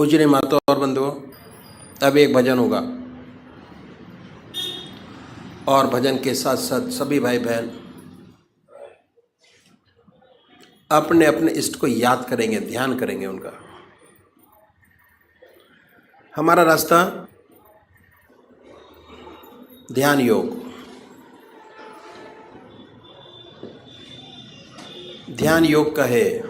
पूजनीय माता और बंधुओं, अब एक भजन होगा और भजन के साथ साथ सभी भाई बहन अपने अपने इष्ट को याद करेंगे, ध्यान करेंगे उनका। हमारा रास्ता ध्यान योग, ध्यान योग का है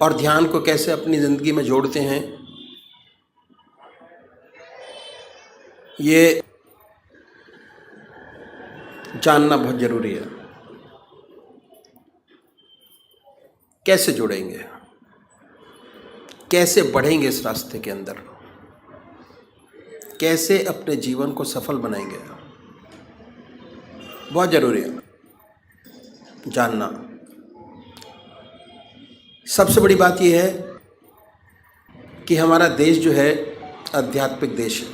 और ध्यान को कैसे अपनी ज़िंदगी में जोड़ते हैं ये जानना बहुत ज़रूरी है। कैसे जुड़ेंगे, कैसे बढ़ेंगे इस रास्ते के अंदर, कैसे अपने जीवन को सफल बनाएंगे, बहुत ज़रूरी है जानना। सबसे बड़ी बात यह है कि हमारा देश जो है आध्यात्मिक देश है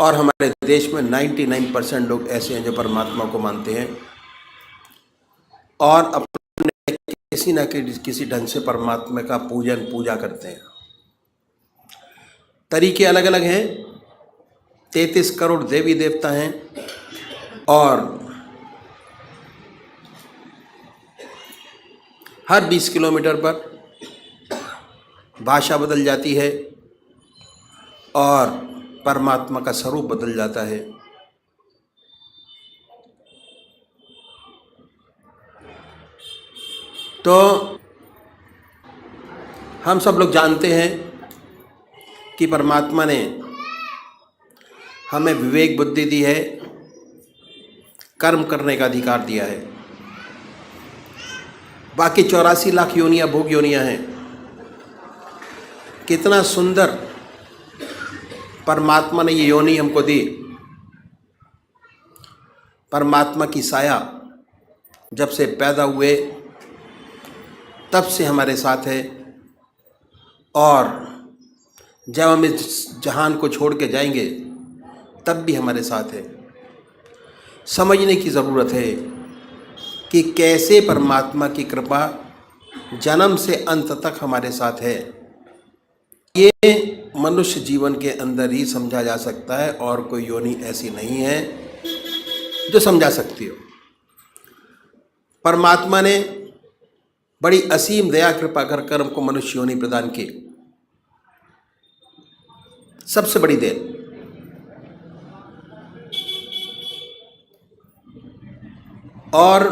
और हमारे देश में 99% लोग ऐसे हैं जो परमात्मा को मानते हैं और अपने किसी न किसी ढंग से परमात्मा का पूजा करते हैं। तरीके अलग अलग हैं, 33 करोड़ देवी देवता हैं और हर 20 किलोमीटर पर भाषा बदल जाती है और परमात्मा का स्वरूप बदल जाता है। तो हम सब लोग जानते हैं कि परमात्मा ने हमें विवेक बुद्धि दी है, कर्म करने का अधिकार दिया है। बाकी 84 लाख योनियाँ भोग योनियाँ हैं। कितना सुंदर परमात्मा ने ये योनि हमको दी। परमात्मा की साया जब से पैदा हुए तब से हमारे साथ है और जब हम इस जहान को छोड़ के जाएंगे तब भी हमारे साथ है। समझने की ज़रूरत है कि कैसे परमात्मा की कृपा जन्म से अंत तक हमारे साथ है। ये मनुष्य जीवन के अंदर ही समझा जा सकता है और कोई योनि ऐसी नहीं है जो समझा सकती हो। परमात्मा ने बड़ी असीम दया कृपा कर हमको मनुष्य योनि प्रदान की। सबसे बड़ी देन। और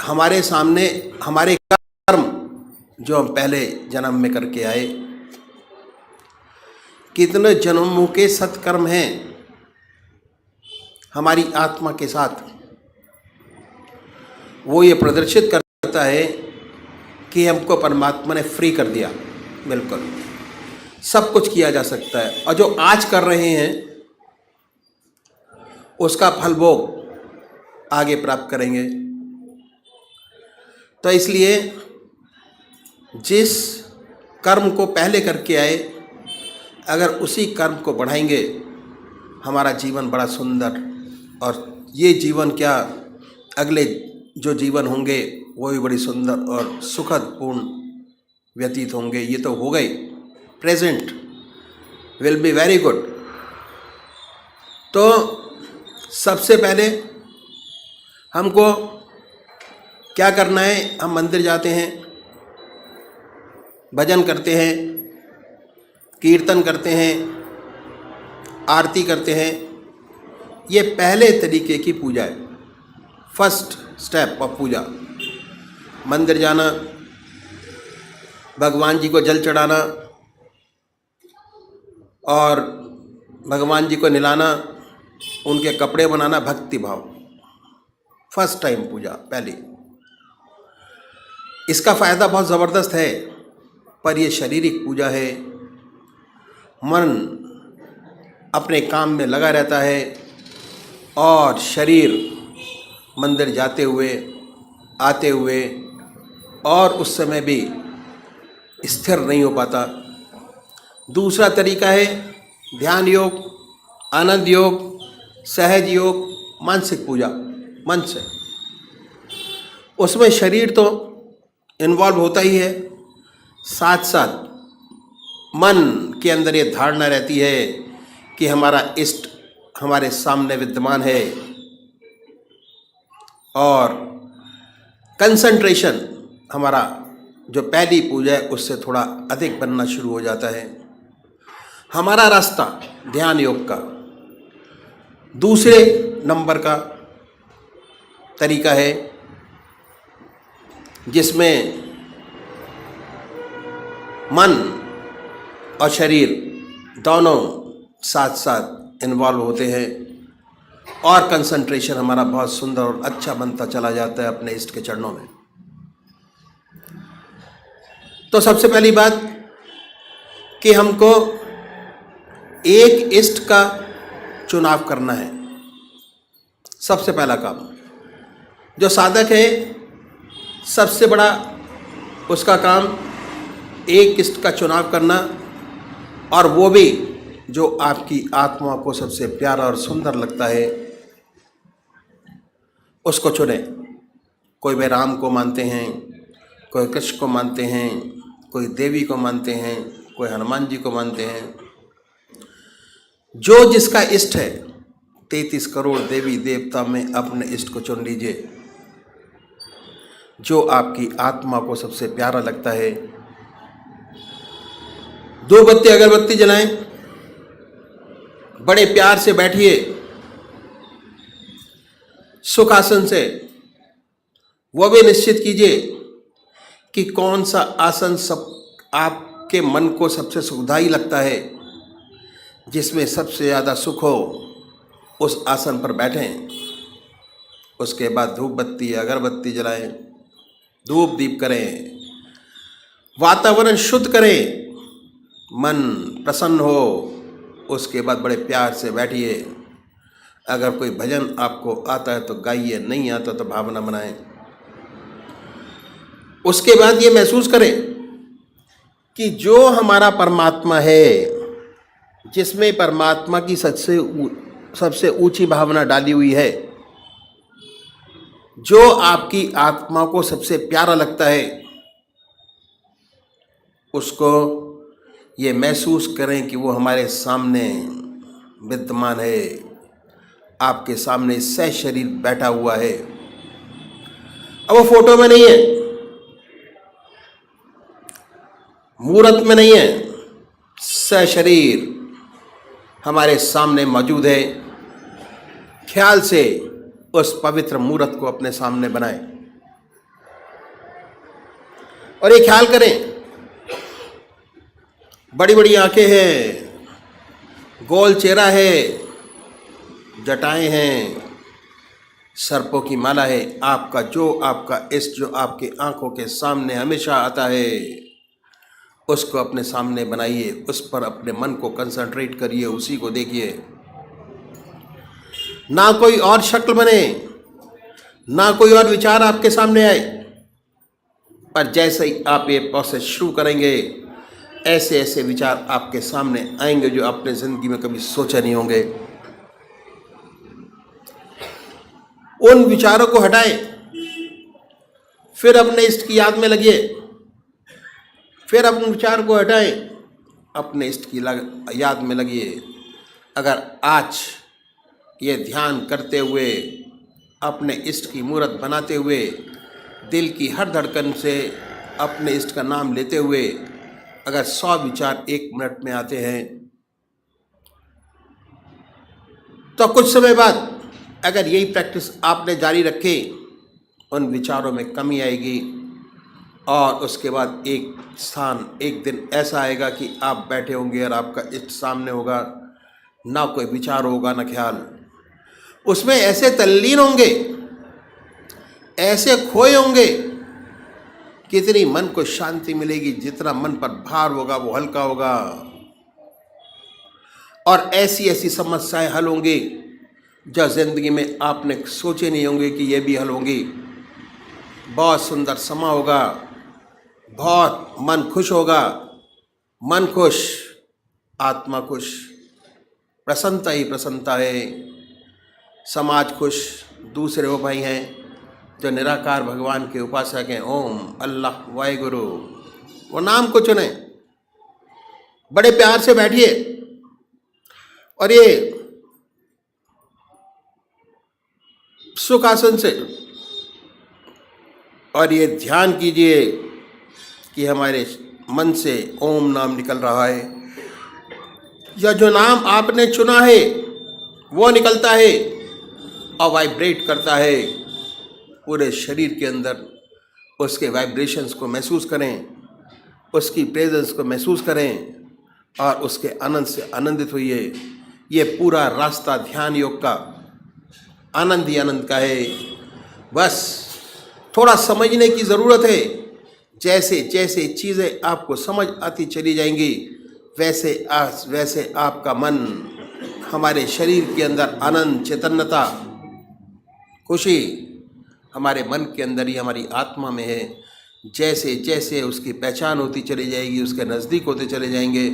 हमारे सामने हमारे कर्म जो हम पहले जन्म में करके आए, कितने जन्मों के सत्कर्म हैं हमारी आत्मा के साथ, वो ये प्रदर्शित करता है कि हमको परमात्मा ने फ्री कर दिया। बिल्कुल सब कुछ किया जा सकता है और जो आज कर रहे हैं उसका फल भोग आगे प्राप्त करेंगे। तो इसलिए जिस कर्म को पहले करके आए, अगर उसी कर्म को बढ़ाएंगे हमारा जीवन बड़ा सुंदर, और ये जीवन क्या अगले जो जीवन होंगे वो भी बड़ी सुंदर और सुखद पूर्ण व्यतीत होंगे। ये तो हो गई, present will be very good. तो सबसे पहले हमको क्या करना है, हम मंदिर जाते हैं, भजन करते हैं, कीर्तन करते हैं, आरती करते हैं। ये पहले तरीके की पूजा है, फर्स्ट स्टेप ऑफ पूजा। मंदिर जाना, भगवान जी को जल चढ़ाना और भगवान जी को नहलाना, उनके कपड़े बनाना, भक्ति भाव, फर्स्ट टाइम पूजा पहली। इसका फ़ायदा बहुत ज़बरदस्त है, पर यह शारीरिक पूजा है। मन अपने काम में लगा रहता है और शरीर मंदिर जाते हुए आते हुए और उस समय भी स्थिर नहीं हो पाता। दूसरा तरीका है ध्यान योग, आनंद योग, सहज योग, मानसिक पूजा, मन से। उसमें शरीर तो इन्वॉल्व होता ही है, साथ साथ मन के अंदर ये धारणा रहती है कि हमारा इष्ट हमारे सामने विद्यमान है, और कंसंट्रेशन हमारा जो पहली पूजा है उससे थोड़ा अधिक बनना शुरू हो जाता है। हमारा रास्ता ध्यान योग का दूसरे नंबर का तरीका है, जिसमें मन और शरीर दोनों साथ साथ इन्वॉल्व होते हैं और कंसंट्रेशन हमारा बहुत सुंदर और अच्छा बनता चला जाता है अपने इष्ट के चरणों में। तो सबसे पहली बात कि हमको एक इष्ट का चुनाव करना है। सबसे पहला काम जो साधक है, सबसे बड़ा उसका काम एक इष्ट का चुनाव करना, और वो भी जो आपकी आत्मा को सबसे प्यारा और सुंदर लगता है उसको चुने। कोई वे राम को मानते हैं, कोई कृष्ण को मानते हैं, कोई देवी को मानते हैं, कोई हनुमान जी को मानते हैं। जो जिसका इष्ट है, 33 करोड़ देवी देवता में अपने इष्ट को चुन लीजिए, जो आपकी आत्मा को सबसे प्यारा लगता है। 2 बत्ती अगरबत्ती जलाएं, बड़े प्यार से बैठिए सुखासन से। वो भी निश्चित कीजिए कि कौन सा आसन सब आपके मन को सबसे सुखदायी लगता है, जिसमें सबसे ज़्यादा सुख हो, उस आसन पर बैठें। उसके बाद धूप बत्ती अगरबत्ती जलाएं, धूप दीप करें, वातावरण शुद्ध करें, मन प्रसन्न हो। उसके बाद बड़े प्यार से बैठिए। अगर कोई भजन आपको आता है तो गाइए, नहीं आता तो भावना बनाएं। उसके बाद ये महसूस करें कि जो हमारा परमात्मा है, जिसमें परमात्मा की सबसे ऊंची भावना डाली हुई है, जो आपकी आत्मा को सबसे प्यारा लगता है, उसको ये महसूस करें कि वो हमारे सामने विद्यमान है, आपके सामने सह शरीर बैठा हुआ है। अब वो फोटो में नहीं है, मूर्त में नहीं है, सह शरीर हमारे सामने मौजूद है। ख्याल से उस पवित्र मूर्त को अपने सामने बनाएं और ये ख्याल करें, बड़ी बड़ी आंखें हैं, गोल चेहरा है, जटाएं हैं, सर्पों की माला है। आपका इष्ट जो आपके आंखों के सामने हमेशा आता है, उसको अपने सामने बनाइए, उस पर अपने मन को कंसंट्रेट करिए, उसी को देखिए। ना कोई और शक्ल बने, ना कोई और विचार आपके सामने आए, पर जैसे ही आप ये प्रोसेस शुरू करेंगे, ऐसे ऐसे विचार आपके सामने आएंगे जो आपने जिंदगी में कभी सोचा नहीं होंगे। उन विचारों को हटाएं, फिर अपने इष्ट की याद में लगिए। फिर अपने विचार को हटाएं, अपने इष्ट की याद में लगिए। अगर आज ये ध्यान करते हुए, अपने इष्ट की मूर्त बनाते हुए, दिल की हर धड़कन से अपने इष्ट का नाम लेते हुए अगर 100 विचार 1 मिनट में आते हैं, तो कुछ समय बाद अगर यही प्रैक्टिस आपने जारी रखी, उन विचारों में कमी आएगी। और उसके बाद एक दिन ऐसा आएगा कि आप बैठे होंगे और आपका इष्ट सामने होगा, ना कोई विचार होगा ना ख्याल। उसमें ऐसे तल्लीन होंगे, ऐसे खोए होंगे, कितनी मन को शांति मिलेगी। जितना मन पर भार होगा वो हल्का होगा, और ऐसी ऐसी समस्याएं हल होंगी जो जिंदगी में आपने सोचे नहीं होंगे कि ये भी हल होंगी। बहुत सुंदर समा होगा, बहुत मन खुश होगा। मन खुश, आत्मा खुश, प्रसन्नता ही प्रसन्नता है। समाज खुश, दूसरे वो भाई हैं, जो निराकार भगवान के उपासक हैं, ओम, अल्लाह, वाहिगुरु, वो नाम को चुने, बड़े प्यार से बैठिए और ये सुखासन से और ये ध्यान कीजिए कि हमारे मन से ओम नाम निकल रहा है, या जो नाम आपने चुना है वो निकलता है और वाइब्रेट करता है पूरे शरीर के अंदर। उसके वाइब्रेशंस को महसूस करें, उसकी प्रेजेंस को महसूस करें और उसके आनंद से आनंदित होइए। ये पूरा रास्ता ध्यान योग का आनंद ही आनंद का है। बस थोड़ा समझने की ज़रूरत है। जैसे जैसे चीज़ें आपको समझ आती चली जाएंगी, वैसे आपका मन, हमारे शरीर के अंदर आनंद, चैतन्यता, खुशी हमारे मन के अंदर ही, हमारी आत्मा में है। जैसे जैसे उसकी पहचान होती चली जाएगी, उसके नज़दीक होते चले जाएंगे,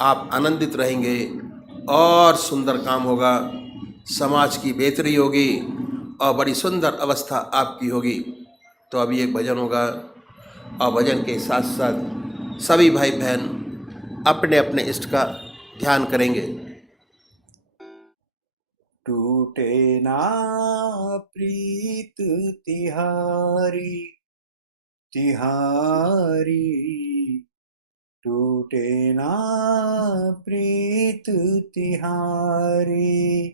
आप आनंदित रहेंगे और सुंदर काम होगा, समाज की बेहतरी होगी और बड़ी सुंदर अवस्था आपकी होगी। तो अभी एक भजन होगा और भजन के साथ साथ सभी भाई बहन अपने अपने इष्ट का ध्यान करेंगे। टूटे ना प्रीत तिहारी तिहारी, टूटे ना प्रीत तिहारी।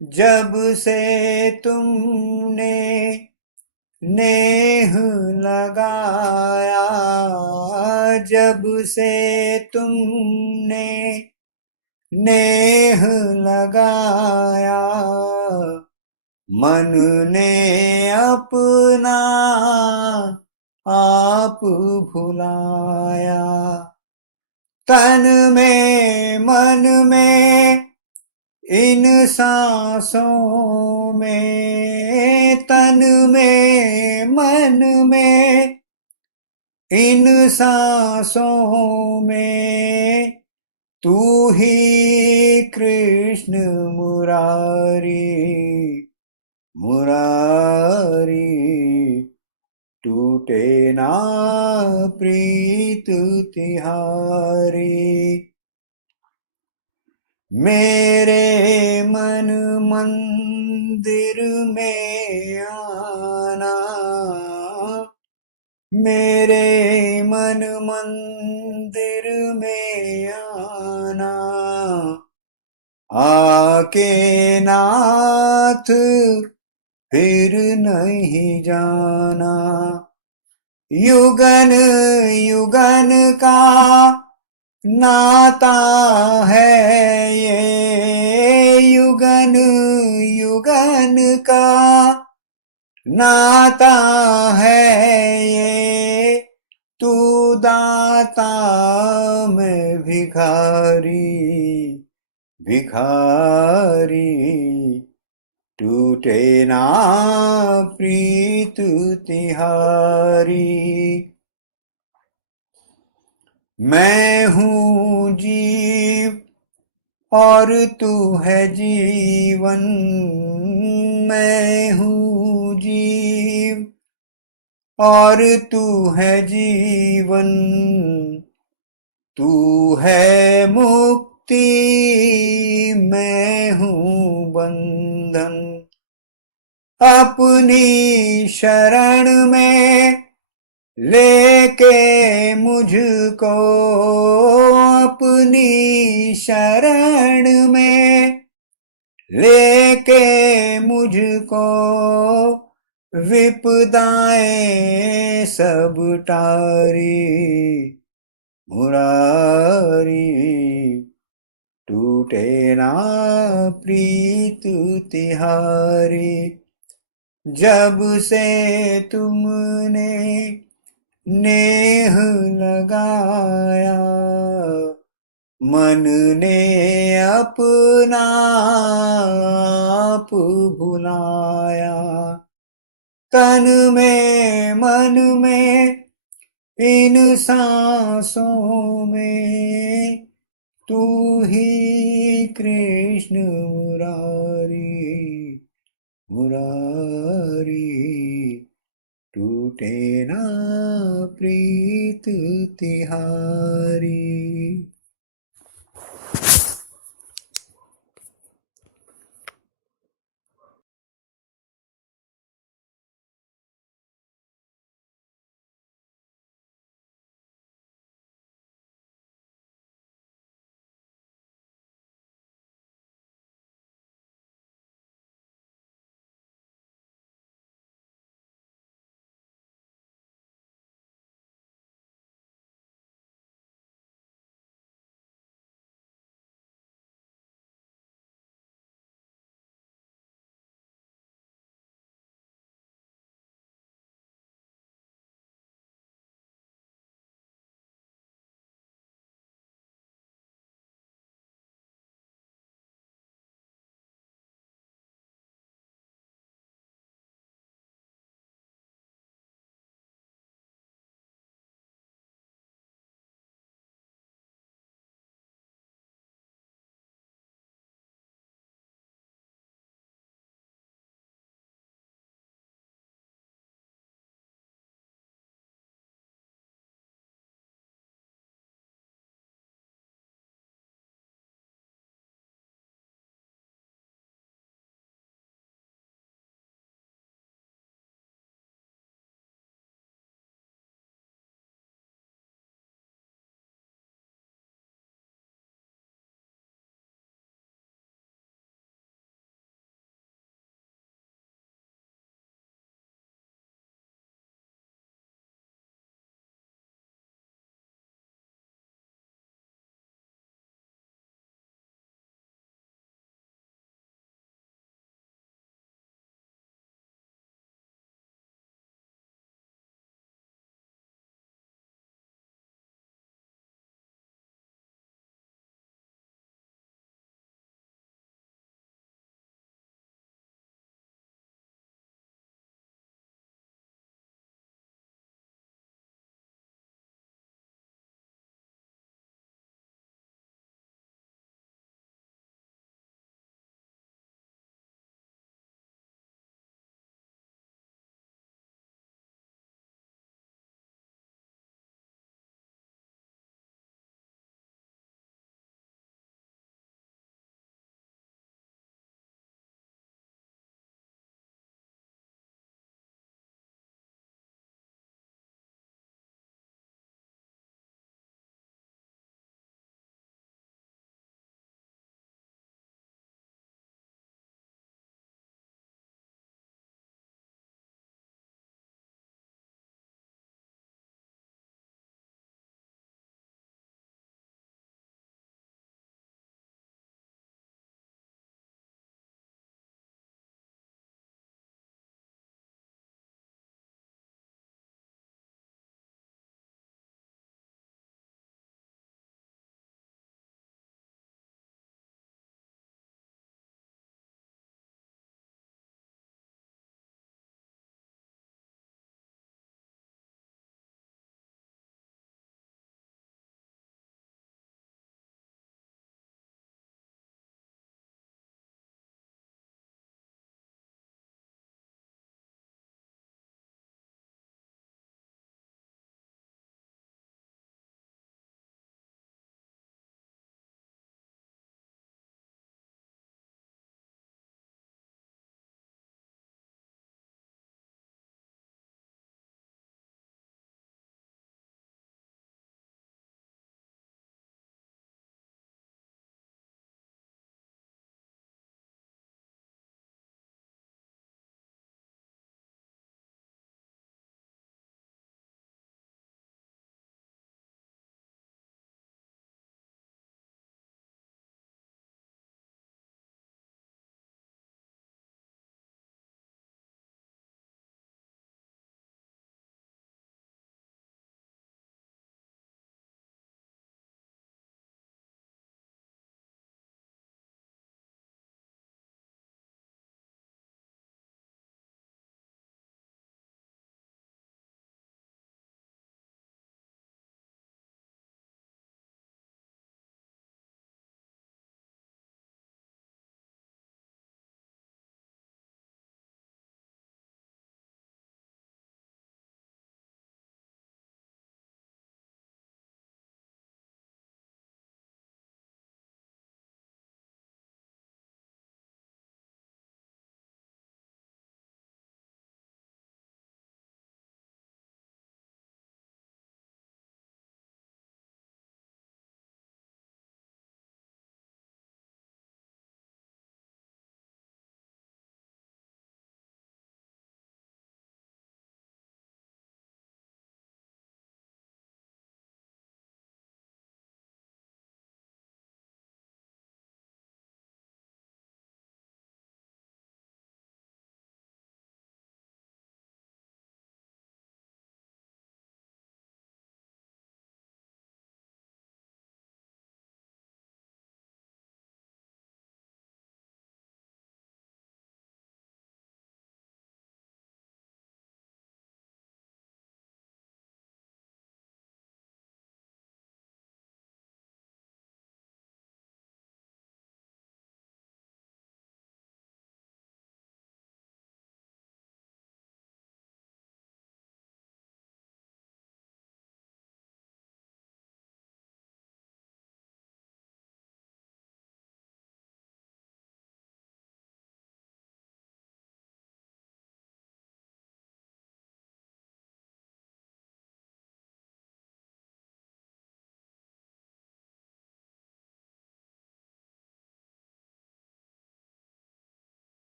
जब से तुमने नेह लगाया, जब से तुमने नेह लगाया, मन ने अपना आप भुलाया। तन में मन में इन सांसों में, तन में मन में इन सांसों में, तू ही कृष्ण मुरारी मुरारी। टूटे ना प्रीत तिहारी। मेरे मन मंदिर में आना, मेरे मन मंदिर में आना। आके नाथ फिर नहीं जाना। युगन युगन का नाता है ये, युगन युगन का नाता है ये। तू दाता मैं भिखारी भिखारी। टूटे ना प्रीत तिहारी। मैं हूँ जीव और तू है जीवन, मैं हूँ जीव और तू है जीवन। तू है मुक्ति, मैं हूँ बंधन। अपनी शरण में लेके मुझको, अपनी शरण में लेके मुझको, विपदाएं सब टारी मुरारी। टूटे ना प्रीत तिहारी। जब से तुमने नेह लगाया, मन ने अपना आप भुलाया। तन में मन में इन सांसों में, तू ही कृष्ण मुरारी मुरारी, टूटे ना प्रीत तिहारी।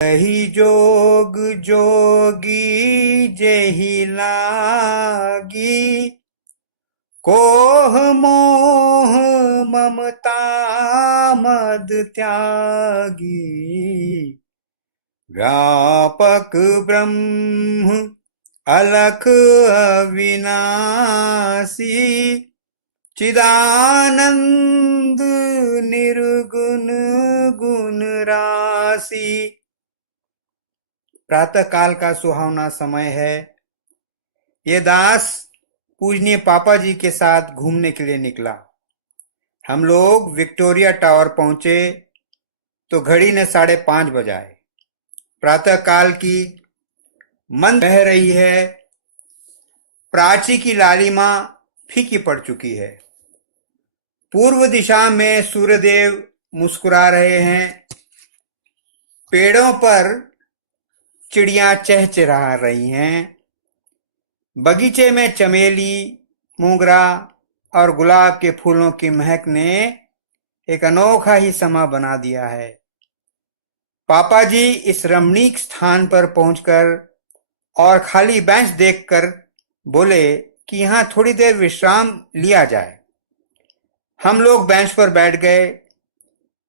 ही जोग जोगी जेहि लागी, कोह मोह ममता मद त्यागी, व्यापक ब्रह्म अलख अविनाशी, चिदानंद निर्गुण गुण राशि। प्रातः काल का सुहावना समय है। ये दास पूजनीय पापा जी के साथ घूमने के लिए निकला। हम लोग विक्टोरिया टावर पहुंचे तो घड़ी ने 5:30 बजाए। प्रातः काल की मंद बह रही है। प्राची की लालिमा फीकी पड़ चुकी है। पूर्व दिशा में सूर्यदेव मुस्कुरा रहे हैं। पेड़ों पर चिड़ियां चहचहा रही हैं। बगीचे में चमेली, मोगरा और गुलाब के फूलों की महक ने एक अनोखा ही समा बना दिया है। पापा जी इस रमणीक स्थान पर पहुंचकर और खाली बेंच देखकर बोले कि यहाँ थोड़ी देर विश्राम लिया जाए। हम लोग बेंच पर बैठ गए।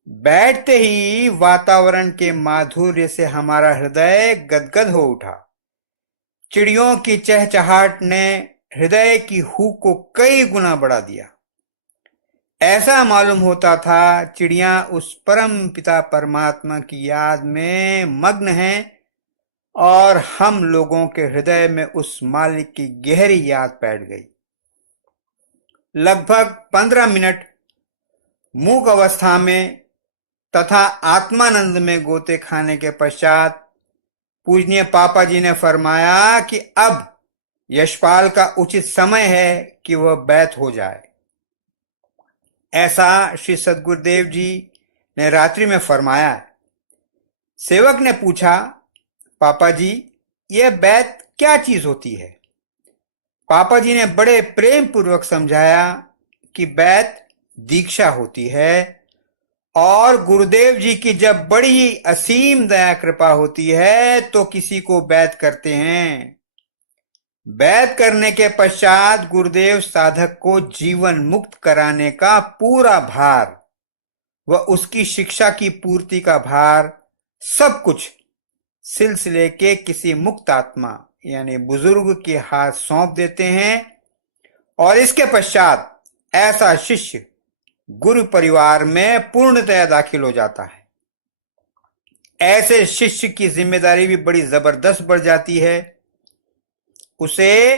बैठते ही वातावरण के माधुर्य से हमारा हृदय गदगद हो उठा। चिड़ियों की चहचहाट ने हृदय की हूक को कई गुना बढ़ा दिया। ऐसा मालूम होता था चिड़ियां उस परम पिता परमात्मा की याद में मग्न हैं और हम लोगों के हृदय में उस मालिक की गहरी याद बैठ गई। लगभग 15 मिनट मूक अवस्था में तथा आत्मानंद में गोते खाने के पश्चात पूजनीय पापा जी ने फरमाया कि अब यशपाल का उचित समय है कि वह बैत हो जाए। ऐसा श्री सद्गुरुदेव जी ने रात्रि में फरमाया। सेवक ने पूछा, पापा जी यह बैत क्या चीज होती है? पापा जी ने बड़े प्रेम पूर्वक समझाया कि बैत दीक्षा होती है और गुरुदेव जी की जब बड़ी असीम दया कृपा होती है तो किसी को बैत करते हैं। बैत करने के पश्चात गुरुदेव साधक को जीवन मुक्त कराने का पूरा भार व उसकी शिक्षा की पूर्ति का भार सब कुछ सिलसिले के किसी मुक्त आत्मा यानी बुजुर्ग के हाथ सौंप देते हैं और इसके पश्चात ऐसा शिष्य गुरु परिवार में पूर्णतया दाखिल हो जाता है। ऐसे शिष्य की जिम्मेदारी भी बड़ी जबरदस्त बढ़ जाती है। उसे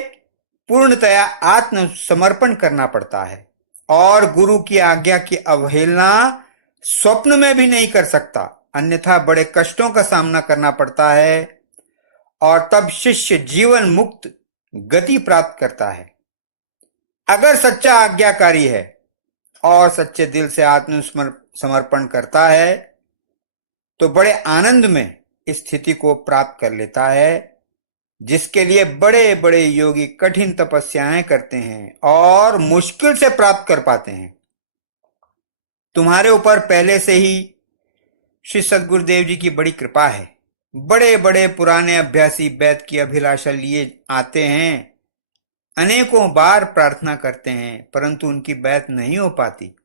पूर्णतया आत्मसमर्पण करना पड़ता है और गुरु की आज्ञा की अवहेलना स्वप्न में भी नहीं कर सकता, अन्यथा बड़े कष्टों का सामना करना पड़ता है और तब शिष्य जीवन मुक्त गति प्राप्त करता है। अगर सच्चा आज्ञाकारी है और सच्चे दिल से आत्मसमर्पण करता है तो बड़े आनंद में इस स्थिति को प्राप्त कर लेता है, जिसके लिए बड़े बड़े योगी कठिन तपस्याएं करते हैं और मुश्किल से प्राप्त कर पाते हैं। तुम्हारे ऊपर पहले से ही श्री सद्गुरुदेव जी की बड़ी कृपा है। बड़े बड़े पुराने अभ्यासी बैत की अभिलाषा लिए आते हैं, अनेकों बार प्रार्थना करते हैं, परंतु उनकी बैत नहीं हो पाती।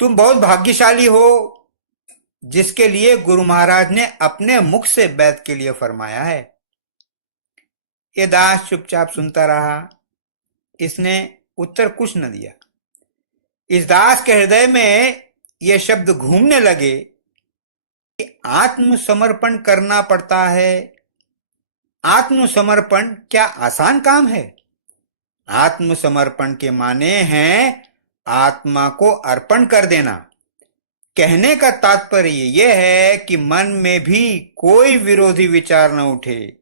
तुम बहुत भाग्यशाली हो जिसके लिए गुरु महाराज ने अपने मुख से बैत के लिए फरमाया है। ये दास चुपचाप सुनता रहा। इसने उत्तर कुछ न दिया। इस दास के हृदय में ये शब्द घूमने लगे कि आत्मसमर्पण करना पड़ता है। आत्मसमर्पण क्या आसान काम है? आत्मसमर्पण के माने हैं आत्मा को अर्पण कर देना। कहने का तात्पर्य यह है कि मन में भी कोई विरोधी विचार न उठे।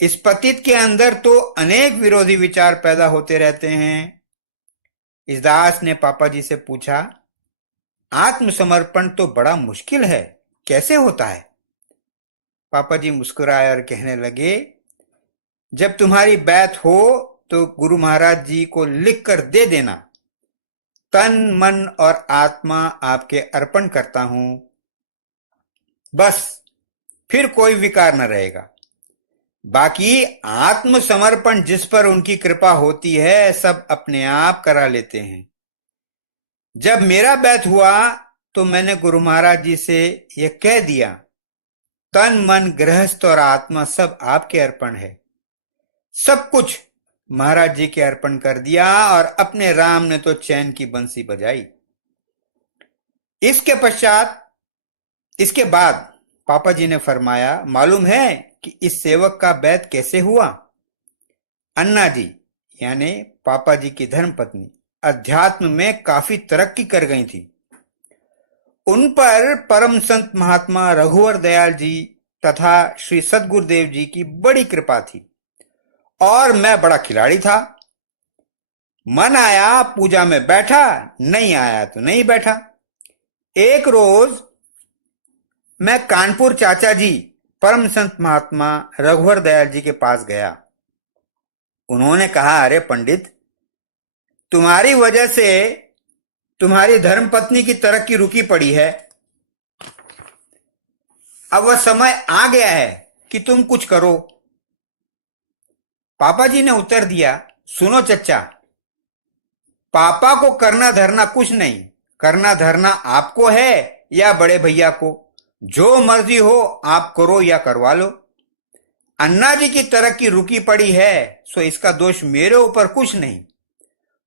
इस पतित के अंदर तो अनेक विरोधी विचार पैदा होते रहते हैं। इस दास ने पापा जी से पूछा, आत्मसमर्पण तो बड़ा मुश्किल है, कैसे होता है? पापा जी मुस्कुराए और कहने लगे, जब तुम्हारी बैत हो तो गुरु महाराज जी को लिख कर दे देना, तन मन और आत्मा आपके अर्पण करता हूं। बस फिर कोई विकार न रहेगा। बाकी आत्मसमर्पण जिस पर उनकी कृपा होती है सब अपने आप करा लेते हैं। जब मेरा बैत हुआ तो मैंने गुरु महाराज जी से यह कह दिया, तन मन गृहस्थ और आत्मा सब आपके अर्पण है। सब कुछ महाराज जी के अर्पण कर दिया और अपने राम ने तो चैन की बंसी बजाई। इसके बाद पापा जी ने फरमाया, मालूम है कि इस सेवक का बैत कैसे हुआ? अन्ना जी यानी पापा जी की धर्मपत्नी अध्यात्म में काफी तरक्की कर गई थी। उन पर परम संत महात्मा रघुवर दयाल जी तथा श्री सद्गुरुदेव जी की बड़ी कृपा थी और मैं बड़ा खिलाड़ी था। मन आया पूजा में बैठा, नहीं आया तो नहीं बैठा। एक रोज मैं कानपुर चाचा जी परम संत महात्मा रघुवर दयाल जी के पास गया। उन्होंने कहा, अरे पंडित, तुम्हारी वजह से तुम्हारी धर्मपत्नी की तरक्की रुकी पड़ी है। अब वह समय आ गया है कि तुम कुछ करो। पापा जी ने उत्तर दिया, सुनो चच्चा, पापा को करना धरना कुछ नहीं, करना धरना आपको है या बड़े भैया को। जो मर्जी हो आप करो या करवा लो। अन्ना जी की तरक्की रुकी पड़ी है सो इसका दोष मेरे ऊपर कुछ नहीं।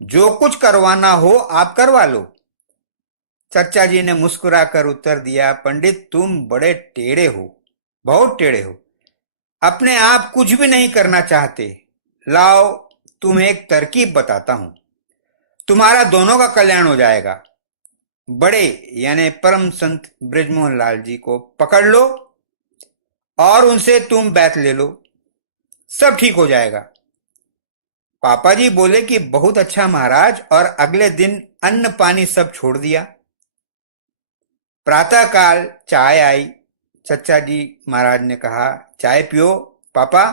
जो कुछ करवाना हो आप करवा लो। चच्चा जी ने मुस्कुराकर उत्तर दिया, पंडित तुम बड़े टेढ़े हो, बहुत टेढ़े हो, अपने आप कुछ भी नहीं करना चाहते। लाओ तुम्हें एक तरकीब बताता हूं, तुम्हारा दोनों का कल्याण हो जाएगा। बड़े यानी परम संत ब्रजमोहन लाल जी को पकड़ लो और उनसे तुम बैत ले लो, सब ठीक हो जाएगा। पापा जी बोले कि बहुत अच्छा महाराज, और अगले दिन अन्न पानी सब छोड़ दिया। प्रातःकाल चाय आई। चच्चा जी महाराज ने कहा, चाय पियो पापा।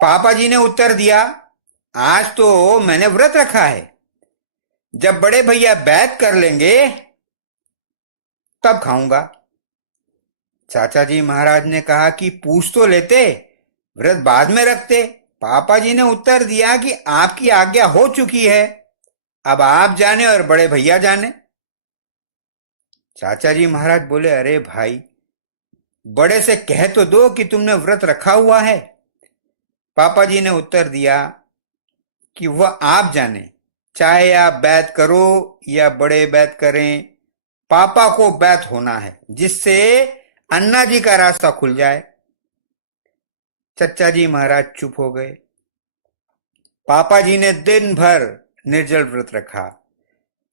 पापा जी ने उत्तर दिया, आज तो मैंने व्रत रखा है, जब बड़े भैया बैत कर लेंगे तब खाऊंगा। चाचा जी महाराज ने कहा कि पूछ तो लेते, व्रत बाद में रखते। पापा जी ने उत्तर दिया कि आपकी आज्ञा हो चुकी है, अब आप जाने और बड़े भैया जाने। चाचा जी महाराज बोले, अरे भाई, बड़े से कह तो दो कि तुमने व्रत रखा हुआ है। पापा जी ने उत्तर दिया कि वह आप जाने, चाहे आप बैत करो या बड़े बैत करें, पापा को बैत होना है, जिससे अन्ना जी का रास्ता खुल जाए। चच्चा जी महाराज चुप हो गए। पापा जी ने दिन भर निर्जल व्रत रखा।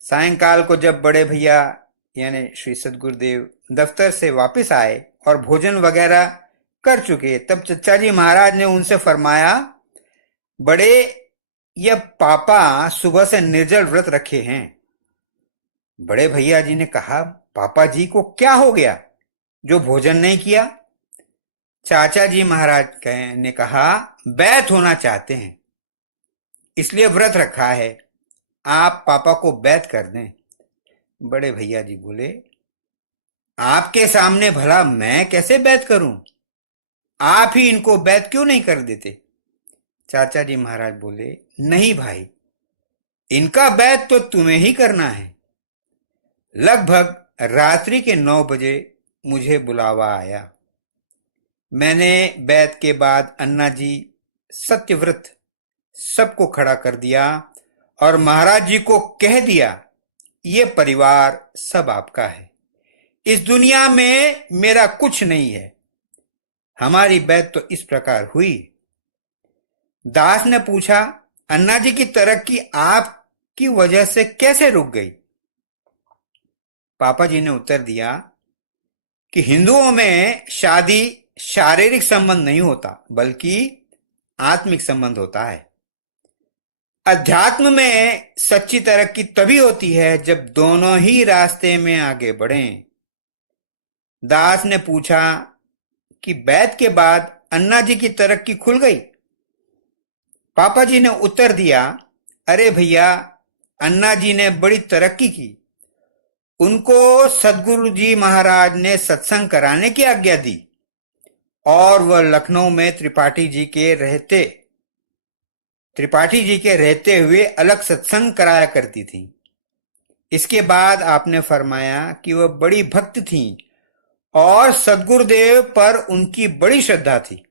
सायंकाल को जब बड़े भैया यानी श्री सद्गुरुदेव दफ्तर से वापस आए और भोजन वगैरह कर चुके, तब चच्चा जी महाराज ने उनसे फरमाया, बड़े, यह पापा सुबह से निर्जल व्रत रखे हैं। बड़े भैया जी ने कहा, पापा जी को क्या हो गया जो भोजन नहीं किया? चाचा जी महाराज ने कहा, बैत होना चाहते हैं इसलिए व्रत रखा है, आप पापा को बैत कर दें। बड़े भैया जी बोले, आपके सामने भला मैं कैसे बैत करूं? आप ही इनको बैत क्यों नहीं कर देते? चाचा जी महाराज बोले, नहीं भाई, इनका बैत तो तुम्हें ही करना है। लगभग रात्रि के 9 बजे मुझे बुलावा आया। मैंने बैत के बाद अन्ना जी सत्यव्रत सबको खड़ा कर दिया और महाराज जी को कह दिया, ये परिवार सब आपका है, इस दुनिया में मेरा कुछ नहीं है। हमारी बैत तो इस प्रकार हुई। दास ने पूछा, अन्ना जी की तरक्की आपकी वजह से कैसे रुक गई? पापा जी ने उत्तर दिया कि हिंदुओं में शादी शारीरिक संबंध नहीं होता, बल्कि आत्मिक संबंध होता है। अध्यात्म में सच्ची तरक्की तभी होती है जब दोनों ही रास्ते में आगे बढ़ें। दास ने पूछा कि बैत के बाद अन्ना जी की तरक्की खुल गई? पापा जी ने उत्तर दिया, अरे भैया, अन्ना जी ने बड़ी तरक्की की। उनको सद्गुरु जी महाराज ने सत्संग कराने की आज्ञा दी और वह लखनऊ में त्रिपाठी जी के रहते हुए अलग सत्संग कराया करती थी। इसके बाद आपने फरमाया कि वह बड़ी भक्त थी और सद्गुरुदेव पर उनकी बड़ी श्रद्धा थी।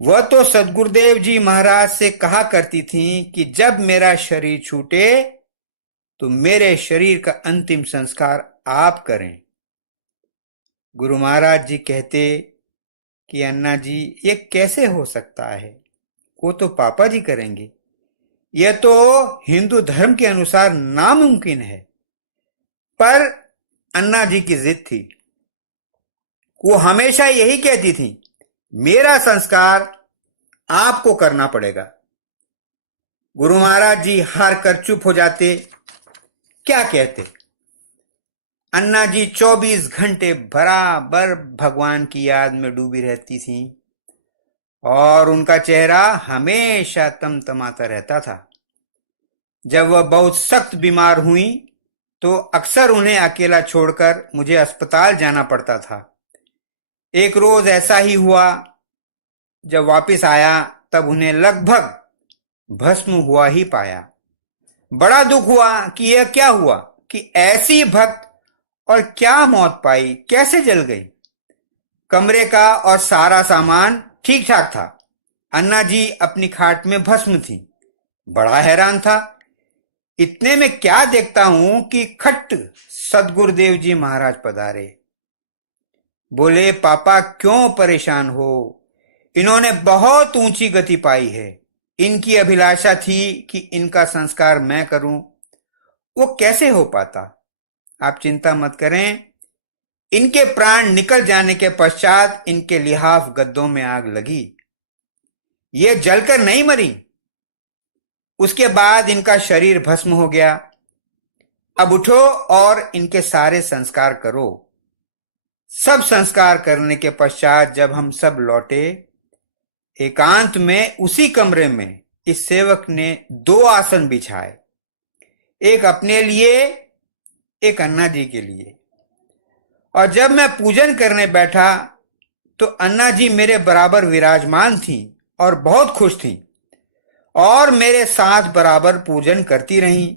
वह तो सद्गुरुदेव जी महाराज से कहा करती थी कि जब मेरा शरीर छूटे तो मेरे शरीर का अंतिम संस्कार आप करें। गुरु महाराज जी कहते कि अन्ना जी, ये कैसे हो सकता है, वो तो पापा जी करेंगे, यह तो हिंदू धर्म के अनुसार नामुमकिन है। पर अन्ना जी की जिद थी। वो हमेशा यही कहती थी, मेरा संस्कार आपको करना पड़ेगा। गुरु महाराज जी हार कर चुप हो जाते। क्या कहते? अन्ना जी 24 घंटे बराबर भगवान की याद में डूबी रहती थी और उनका चेहरा हमेशा तमतमाता रहता था। जब वह बहुत सख्त बीमार हुई तो अक्सर उन्हें अकेला छोड़कर मुझे अस्पताल जाना पड़ता था। एक रोज ऐसा ही हुआ। जब वापस आया तब उन्हें लगभग भस्म हुआ ही पाया। बड़ा दुख हुआ कि यह क्या हुआ कि ऐसी भक्त और क्या मौत पाई, कैसे जल गई। कमरे का और सारा सामान ठीक ठाक था। अन्ना जी अपनी खाट में भस्म थी। बड़ा हैरान था। इतने में क्या देखता हूं कि खट्ट सद्गुरुदेव जी महाराज पधारे। बोले, पापा क्यों परेशान हो, इन्होंने बहुत ऊंची गति पाई है। इनकी अभिलाषा थी कि इनका संस्कार मैं करूं, वो कैसे हो पाता। आप चिंता मत करें। इनके प्राण निकल जाने के पश्चात इनके लिहाफ गद्दों में आग लगी, ये जलकर नहीं मरी। उसके बाद इनका शरीर भस्म हो गया। अब उठो और इनके सारे संस्कार करो। सब संस्कार करने के पश्चात जब हम सब लौटे, एकांत में उसी कमरे में इस सेवक ने 2 आसन बिछाए, एक अपने लिए, एक अन्ना जी के लिए। और जब मैं पूजन करने बैठा तो अन्ना जी मेरे बराबर विराजमान थी और बहुत खुश थी और मेरे साथ बराबर पूजन करती रहीं।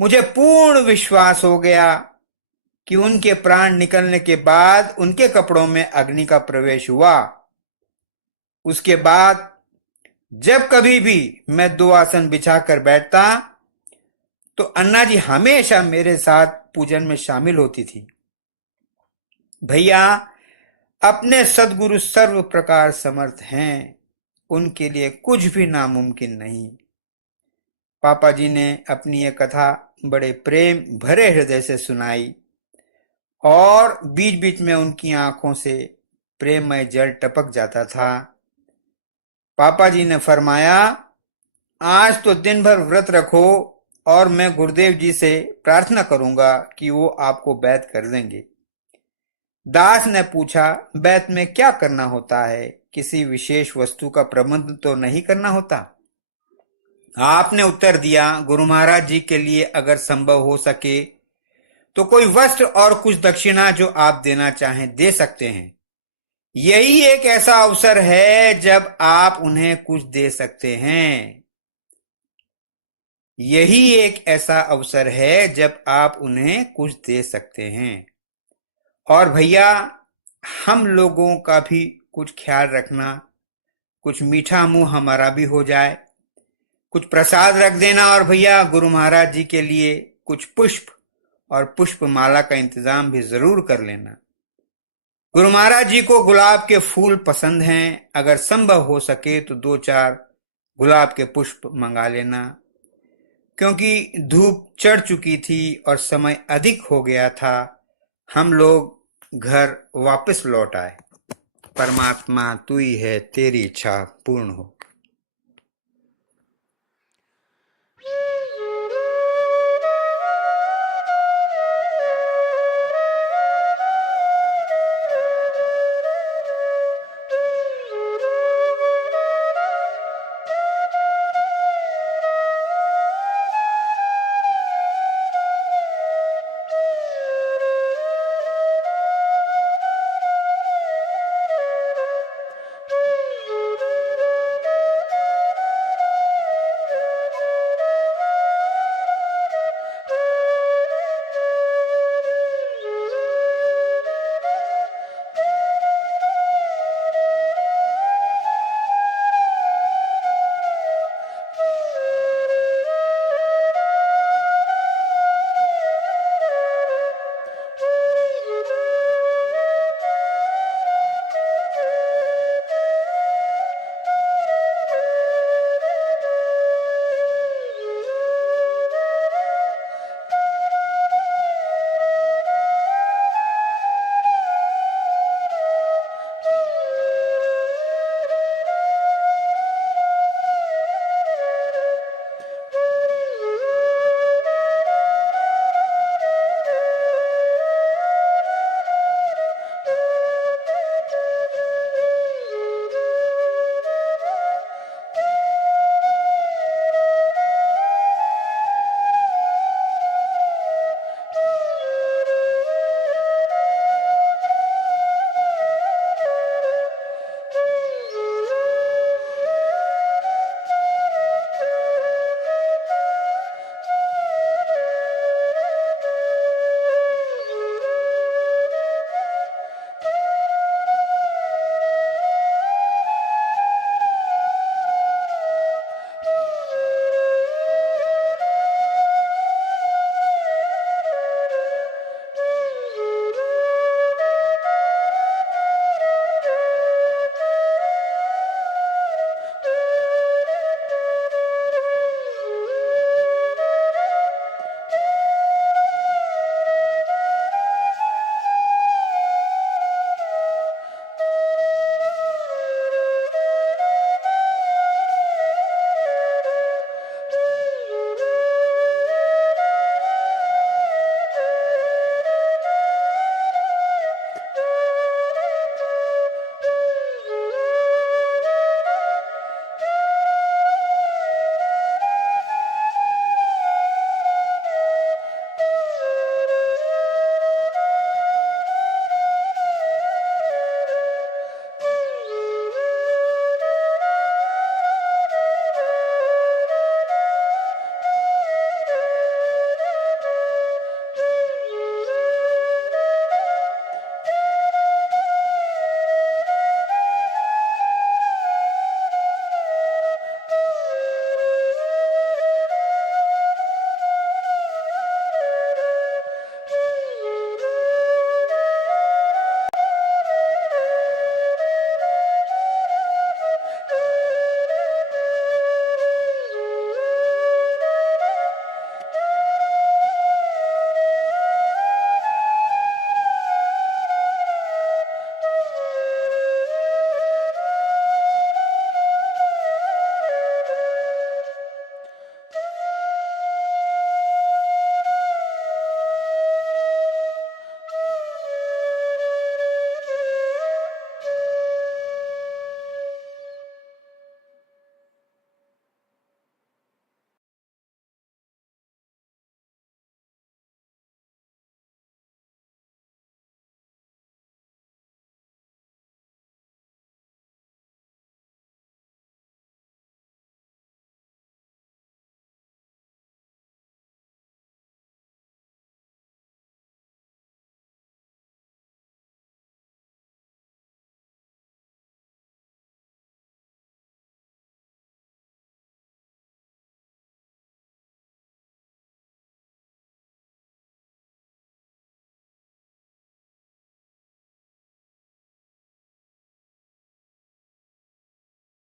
मुझे पूर्ण विश्वास हो गया कि उनके प्राण निकलने के बाद उनके कपड़ों में अग्नि का प्रवेश हुआ। उसके बाद जब कभी भी मैं 2 आसन बिछाकर बैठता तो अन्ना जी हमेशा मेरे साथ पूजन में शामिल होती थी। भैया, अपने सद्गुरु सर्व प्रकार समर्थ हैं, उनके लिए कुछ भी नामुमकिन नहीं। पापा जी ने अपनी यह कथा बड़े प्रेम भरे हृदय से सुनाई और बीच बीच में उनकी आंखों से प्रेममय जल टपक जाता था। पापा जी ने फरमाया, आज तो दिन भर व्रत रखो और मैं गुरुदेव जी से प्रार्थना करूंगा कि वो आपको बैत कर देंगे। दास ने पूछा, बैत में क्या करना होता है? किसी विशेष वस्तु का प्रबंध तो नहीं करना होता? आपने उत्तर दिया, गुरु महाराज जी के लिए अगर संभव हो सके तो कोई वस्त्र और कुछ दक्षिणा जो आप देना चाहें दे सकते हैं। यही एक ऐसा अवसर है जब आप उन्हें कुछ दे सकते हैं। यही एक ऐसा अवसर है जब आप उन्हें कुछ दे सकते हैं। और भैया, हम लोगों का भी कुछ ख्याल रखना, कुछ मीठा मुंह हमारा भी हो जाए, कुछ प्रसाद रख देना। और भैया, गुरु महाराज जी के लिए कुछ पुष्प और पुष्प माला का इंतजाम भी जरूर कर लेना। गुरु महाराज जी को गुलाब के फूल पसंद हैं। अगर संभव हो सके तो 2-4 गुलाब के पुष्प मंगा लेना, क्योंकि धूप चढ़ चुकी थी और समय अधिक हो गया था। हम लोग घर वापस लौट आए। परमात्मा तू ही है, तेरी इच्छा पूर्ण हो।